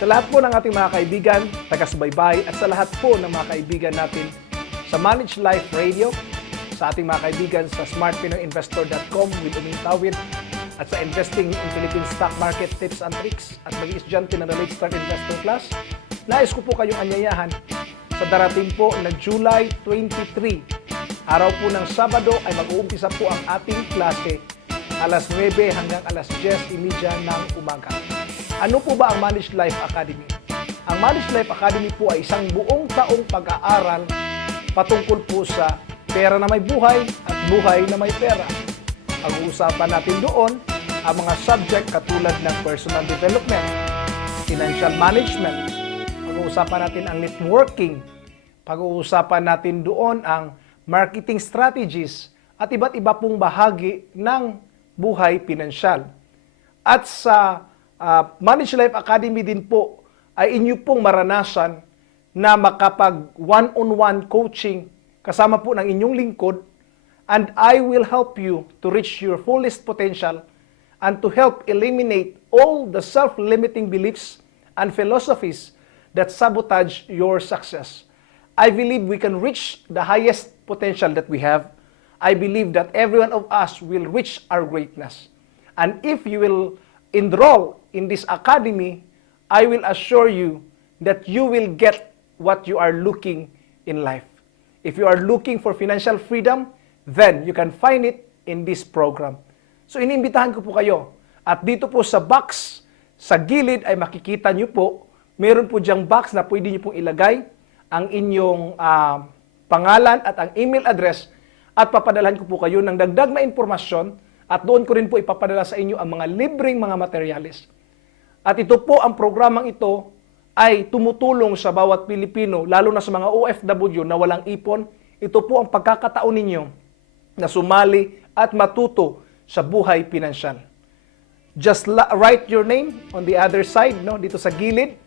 Sa lahat po ng ating mga kaibigan, taga-subaybay, at sa lahat po ng mga kaibigan natin sa Manage Life Radio, sa ating mga kaibigan sa smartpinoyinvestor.com with Uming Tawid, at sa Investing in Philippine Stock Market Tips and Tricks, at maging estudyante ng the Late Start Investor Class, nais ko po kayong anyayahan sa darating po na July 23. Araw po ng Sabado ay mag-uumpisa po ang ating klase alas 9 hanggang alas 10:30 ng umaga. Ano po ba ang Manage Life Academy? Ang Manage Life Academy po ay isang buong taong pag-aaral patungkol po sa pera na may buhay at buhay na may pera. Pag-uusapan natin doon ang mga subject katulad ng personal development, financial management, pag-uusapan natin ang networking, pag-uusapan natin doon ang marketing strategies at iba't iba pong bahagi ng buhay pinansyal. At sa Manage Life Academy din po ay inyo pong maranasan na makapag one-on-one coaching kasama po ng inyong lingkod, and I will help you to reach your fullest potential and to help eliminate all the self-limiting beliefs and philosophies that sabotage your success. I believe we can reach the highest potential that we have. I believe that every one of us will reach our greatness. And if you will enroll in this academy, I will assure you that you will get what you are looking in life. If you are looking for financial freedom, then you can find it in this program. So iniimbitahan ko po kayo. At dito po sa box, sa gilid ay makikita nyo po, meron po diyang box na pwede nyo pong ilagay ang inyong pangalan at ang email address, at papadalhan ko po kayo ng dagdag na impormasyon, at doon ko rin po ipapadala sa inyo ang mga libreng mga materyales. At ito po, ang programang ito ay tumutulong sa bawat Pilipino, lalo na sa mga OFW na walang ipon. Ito po ang pagkakataon ninyo na sumali at matuto sa buhay pinansyal. Just write your name on the other side, no, dito sa gilid.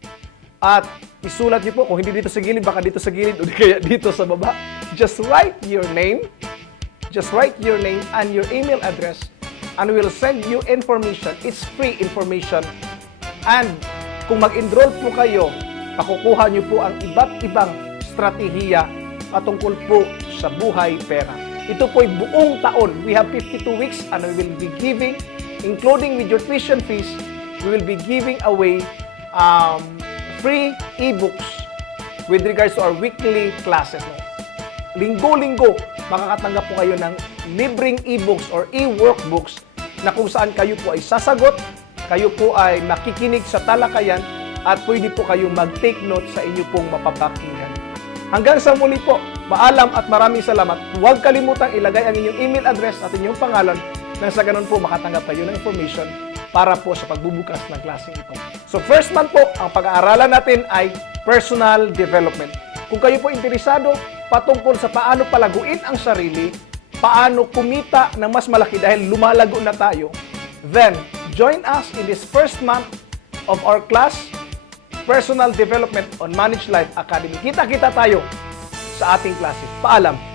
At isulat niyo po, kung hindi dito sa gilid, baka dito sa gilid o kaya dito sa baba. Just write your name. Just write your name and your email address, and we'll send you information. It's free information. And kung mag-enroll po kayo, pakukuha niyo po ang iba't ibang strategiya patungkol po sa buhay pera. Ito po ay buong taon. We have 52 weeks and we will be giving, including with your tuition fees, we will be giving away free e-books with regards to our weekly classes. Linggo-linggo, makakatanggap po kayo ng libreng e-books or e-workbooks na kung saan kayo po ay sasagot, kayo po ay makikinig sa talakayan, at pwede po kayo mag-take note sa inyo pong mapapakinggan. Hanggang sa muli po, paalam at maraming salamat. Huwag kalimutang ilagay ang inyong email address at inyong pangalan nang sa ganun po makatanggap kayo ng information para po sa pagbubukas ng klaseng ito. So first month po, ang pag-aaralan natin ay personal development. Kung kayo po interesado patungkol sa paano palaguin ang sarili, paano kumita ng mas malaki dahil lumalago na tayo, then join us in this first month of our class, Personal Development on Manage Life Academy. Kita-kita tayo sa ating klase. Paalam!